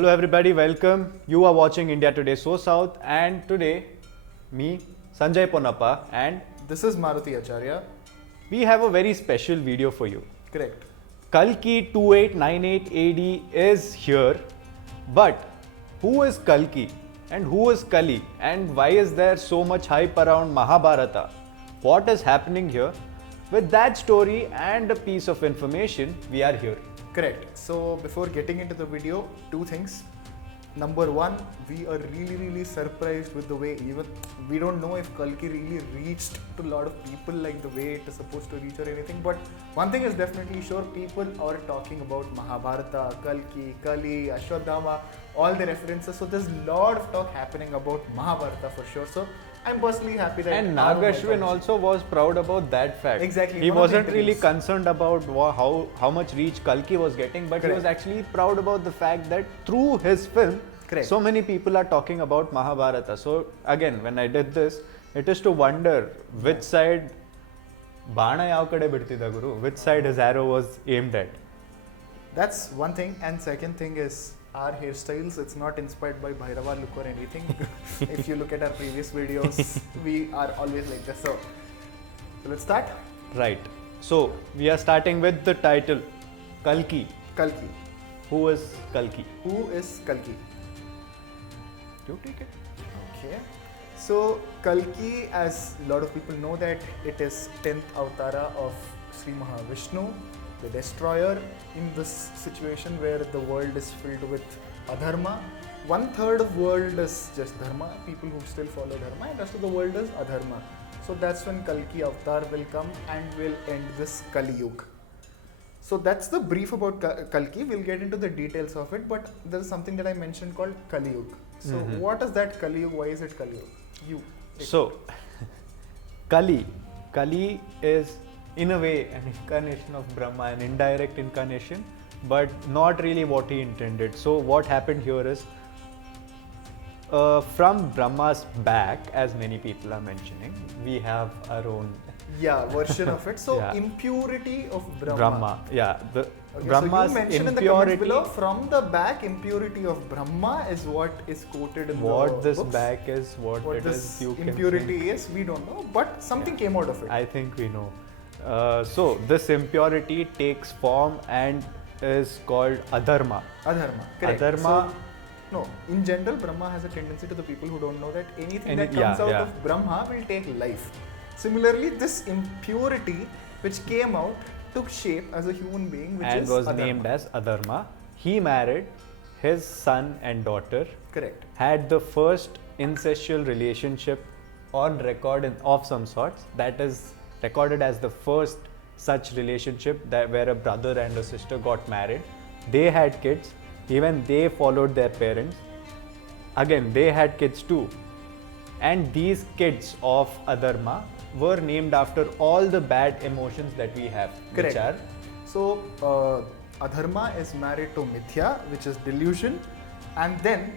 Hello everybody, welcome. You are watching India Today SoSouth, and today me, Sanjay Ponappa, and This is Maruti Acharya. we have a very special video for you. Correct. Kalki 2898 AD is here, but who is Kalki and who is Kali and why is there so much hype around Mahabharata? What is happening here? With that story and a piece of information, we are here. Correct. So before getting into the video, two things. Number one, we are really surprised with the way even we don't know if Kalki really reached to a lot of people like the way it is supposed to reach or anything. But one thing is definitely sure, people are talking about Mahabharata, Kalki, Kali, Ashwadhama, all the references. So there's a lot of talk happening about Mahabharata for sure. So I'm personally happy that. And Nagashwin also was proud about that fact. Exactly. He One of the wasn't really interviews. concerned about how much reach Kalki was getting, but he was Correct. actually proud about the fact that through his film, Correct. so many people are talking about Mahabharata. So again, when I did this, it is to wonder which side Bana yav kade bidtida Guru, which side his arrow was aimed at. That's one thing, and second thing is our hairstyles. It's not inspired by Bhairava look or anything. If you look at our previous videos, we are always like this. So let's start. Right. So we are starting with the title, Kalki. Kalki. Who is Kalki? Who is Kalki? You take it. Okay. So Kalki, as a lot of people know, that it is 10th avatara of Sri Mahavishnu, the destroyer, in this situation where the world is filled with adharma. 1/3 of world is just dharma, people who still follow dharma, and rest of the world is adharma. So that's when Kalki avatar will come and will end this Kaliyuga. So that's the brief about Kalki. We'll get into the details of it, but there is something that I mentioned called Kaliyuga. So what is that Kaliyuga? Why is it Kaliyuga? You. So, Kali is in a way an incarnation of Brahma, an indirect incarnation, but not really what he intended. So what happened here is, from Brahma's back, as many people are mentioning, we have our own version of it. So Yeah. impurity of Brahma. Brahma. Yeah, the Okay, Brahma's so you mentioned in the comments impurity. below, from the back, impurity of Brahma is what is quoted in What the this books. back is, what it this is, you can impurity think. is, we don't know, but something came out of it. I think we know. So this impurity takes form and is called adharma. Adharma. Correct. Adharma. So, no, in general, Brahma has a tendency, to the people who don't know, that anything that Yeah, comes out yeah. of Brahma will take life. Similarly, this impurity which came out took shape as a human being, which And is was adharma. named as Adharma. He married his son and daughter, Correct. had the first incestual relationship on record of some sorts, that is recorded as the first such relationship that where a brother and a sister got married. They had kids, even they followed their parents. Again, they had kids too. And these kids of Adharma were named after all the bad emotions that we have, Correct. which are So, Adharma is married to Mithya, which is delusion, and then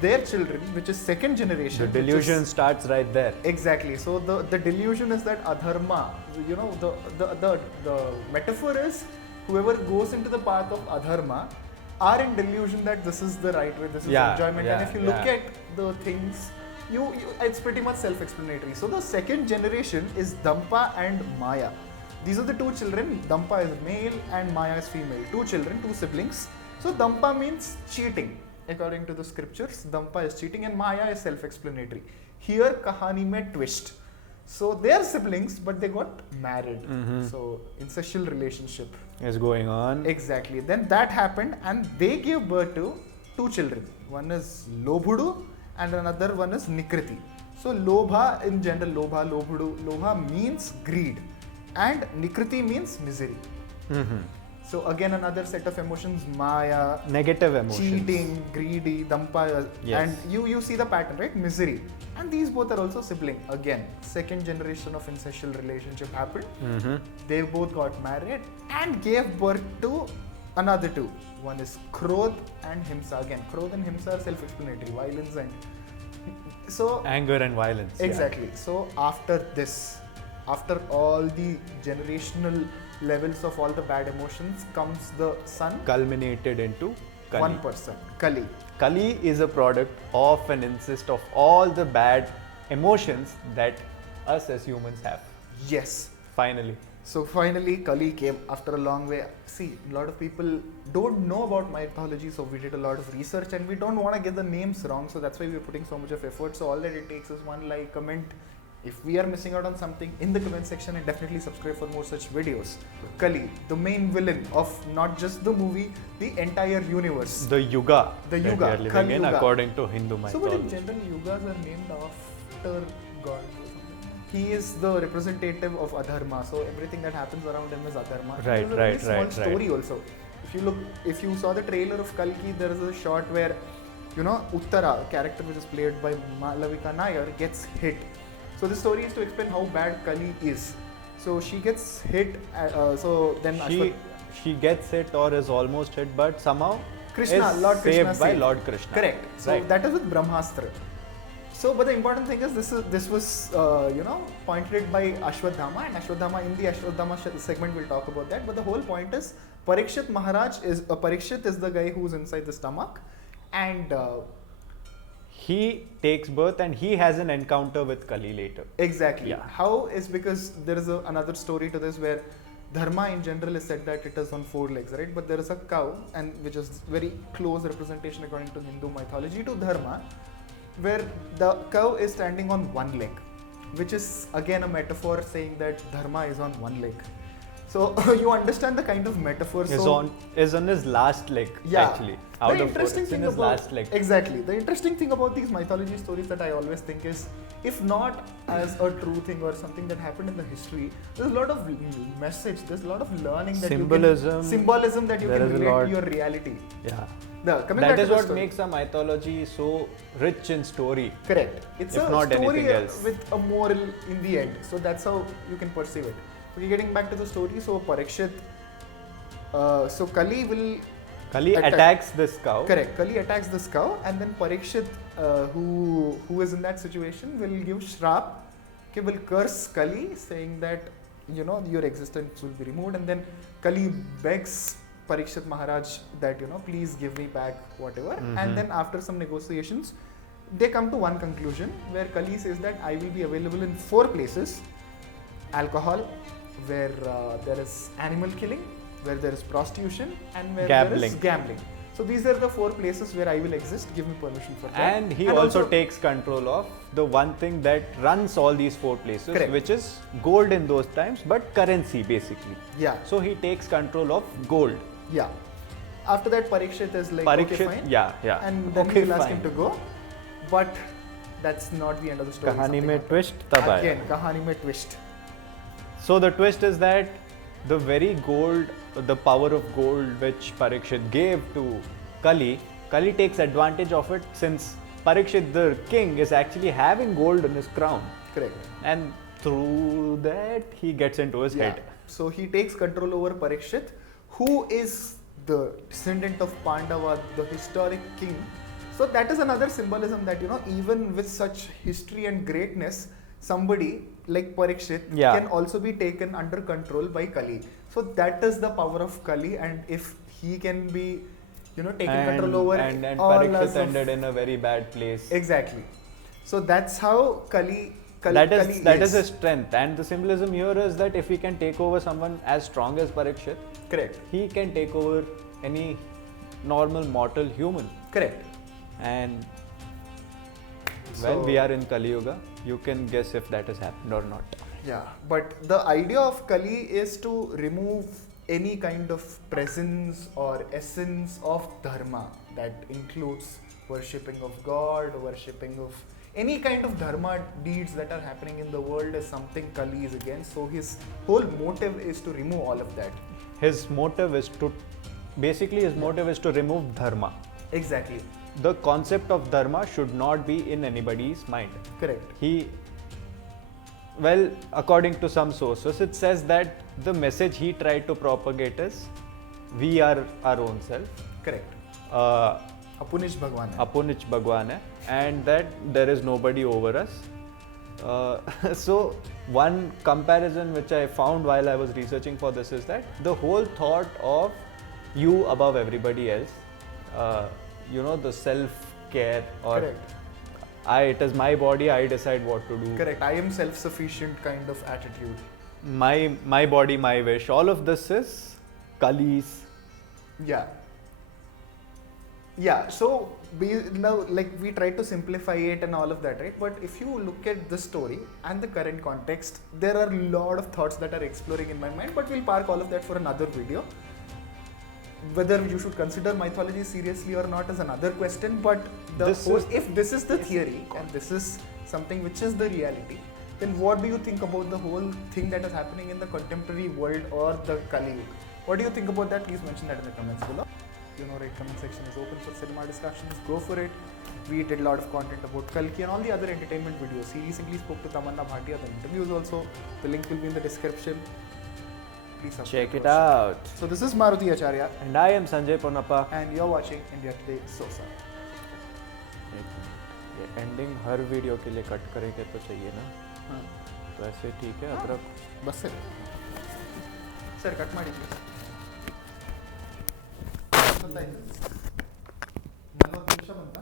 their children, which is second generation. the which is- delusion starts right there. Exactly. So the delusion is that adharma. You know, the metaphor is whoever goes into the path of adharma are in delusion that this is the right way, this is Yeah, enjoyment. yeah, And if you look yeah. at the things, you it's pretty much self-explanatory. So the second generation is Dampa and Maya. These are the two children. Dampa is male and Maya is female. Two children, two siblings. So Dampa means cheating. According to the scriptures, Dampa is cheating and Maya is self-explanatory. Here, Kahani mein twist. So they are siblings, but they got married. So incestual relationship. Is going on. Exactly. Then that happened, and they gave birth to two children. One is Lobhudu, and another one is Nikriti. So Lobha in general, Lobha means greed, and Nikriti means misery. So again, another set of emotions: Maya, Negative emotions. cheating, greedy, Dampa, Yes. and you see the pattern, right? Misery. And these both are also sibling. Again, second generation of incestual relationship happened. They both got married and gave birth to another two. One is Krodh and Himsa. Again, Krodh and Himsa are self-explanatory, violence and so Anger and violence. yeah. exactly. So after this, after all the generational levels of all the bad emotions, comes the son. Culminated into Kali. One person, Kali. Kali is a product of an incest of all the bad emotions that us as humans have. Yes. Finally. So finally, Kali came after a long way. See, a lot of people don't know about mythology, so we did a lot of research and we don't want to get the names wrong. So that's why we're putting so much of effort. So all that it takes is one like, comment. If we are missing out on something in the comment section, and definitely subscribe for more such videos. Kali, the main villain of not just the movie, the entire universe. The Yuga The that Yuga, we are living Kali in Yuga. according to Hindu So, but in mythology. general, Yugas are named after God. He is the representative of adharma, so everything that happens around him is adharma. Right, There's a right, very right, small story also. If you saw the trailer of Kalki, there is a shot where, Uttara, character which is played by Malavika Nair, gets hit. So the story is to explain how bad Kali is. So she gets hit. So then She gets hit or is almost hit, but somehow Krishna, is Lord saved Krishna by saved. Lord Krishna. Correct. So Right. that is with Brahmastra. So, but the important thing is this was pointed by Ashwadhama, and Ashwadhama, in the Ashwadhama segment we'll talk about that. But the whole point is Parikshit is the guy who's inside the stomach, and He takes birth and he has an encounter with Kali later. exactly. Yeah. How is because there is another story to this where dharma in general is said that it is on 4 legs, right? But there is a cow, and which is very close representation according to Hindu mythology to dharma, where the cow is standing on 1 leg, which is again a metaphor saying that dharma is on 1 leg. So you understand the kind of metaphor. Is on his last leg, Yeah. actually. Out The of interesting it's in thing his about last leg. exactly the interesting thing about these mythology stories that I always think is, if not as a true thing or something that happened in the history, there's a lot of message, there's a lot of learning that symbolism that you There can is a relate lot. to your reality. Yeah. Coming That back to is the what story. makes a mythology so rich in story. Correct. It's if a not story anything else. with a moral in the end. So that's how you can perceive it. Okay, getting back to the story. So Parikshit, so Kali attacks this cow. Correct. Kali attacks this cow, and then Parikshit, who is in that situation, will give shrap. Okay, will curse Kali, saying that your existence will be removed, and then Kali begs Parikshit Maharaj that please give me back whatever, and then after some negotiations, they come to one conclusion where Kali says that I will be available in 4 places: alcohol, where there is animal killing, where there is prostitution, and where there is gambling. So these are the 4 places where I will exist. Give me permission for that. And he also takes control of the one thing that runs all these 4 places, Correct. which is gold in those times, but currency basically. Yeah. So he takes control of gold. Yeah. After that, Parikshit is like, okay, fine. Yeah. And then okay, he will ask fine. him to go. But that's not the end of the story. Kahani Something mein happened. twist tab aaya. Again, kahani mein twist. So the twist is that the very gold, the power of gold which Parikshit gave to Kali takes advantage of it, since Parikshit the king is actually having gold in his crown. Correct. And through that he gets into his head. So he takes control over Parikshit, who is the descendant of Pandava, the historic king. So that is another symbolism that even with such history and greatness, somebody like Parikshit can also be taken under control by Kali. So that is the power of Kali, and if he can be taking control over and all Parikshit ended in a very bad place. Exactly. So that's how Kali that is his strength, and the symbolism here is that if he can take over someone as strong as Parikshit, correct, he can take over any normal mortal human. Correct. And we are in Kaliyuga. You can guess if that has happened or not. Yeah, but the idea of Kali is to remove any kind of presence or essence of dharma that includes worshipping of God, worshipping of any kind of dharma deeds that are happening in the world is something Kali is against. So his whole motive is to remove all of that. His motive is to remove dharma. Exactly. The concept of dharma should not be in anybody's mind. Correct. According to some sources, it says that the message he tried to propagate is, we are our own self. Correct. Apunish Bhagwan hai, and that there is nobody over us. So one comparison which I found while I was researching for this is that the whole thought of you above everybody else, the self-care or Correct. it is my body, I decide what to do. Correct. I am self-sufficient kind of attitude. My body, my wish. All of this is Kali's. Yeah. Yeah. So now, like, we try to simplify it and all of that, right? But if you look at the story and the current context, there are a lot of thoughts that are exploring in my mind. But we'll park all of that for another video. Whether you should consider mythology seriously or not is another question. But if this is the theory and this is something which is the reality, then what do you think about the whole thing that is happening in the contemporary world or the Kaliyuga? What do you think about that? Please mention that in the comments below. Right, comment section is open for cinema discussions. Go for it. We did a lot of content about Kalki and all the other entertainment videos. He recently spoke to Tamanna Bhatia. The interviews also. The link will be in the description. Please check it out. So this is Maruti Acharya. And I am Sanjay Ponnappa. And you're watching India Today SoSouth. ये ending हर video के लिए cut करेंगे तो चाहिए ना. हाँ. तो ऐसे ठीक है अदरक. बस सर कट ಮಾಡಿ ಪ್ಲೀಸ್. 40 ನಿಮಿಷ ಬಂತ.